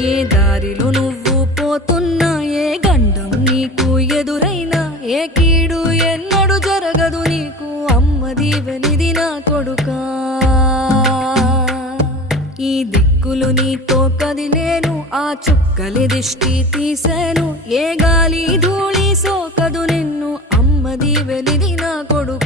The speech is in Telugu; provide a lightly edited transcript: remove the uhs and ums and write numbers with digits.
ఏ దారిలో నువ్వు పోతున్నా, ఏ గండం నీకు ఎదురైనా, ఏ కీడు ఎన్నడు జరగదు నీకు, అమ్మ దీవెనిది నా కొడుకా. ఈ దిక్కులు నీతో కదిలేను, ఆ చుక్కలి దిష్టి తీసేను, ఏ గాలి ధూళి సోకదు నిన్ను, అమ్మ దీవెనిది నా కొడుకా.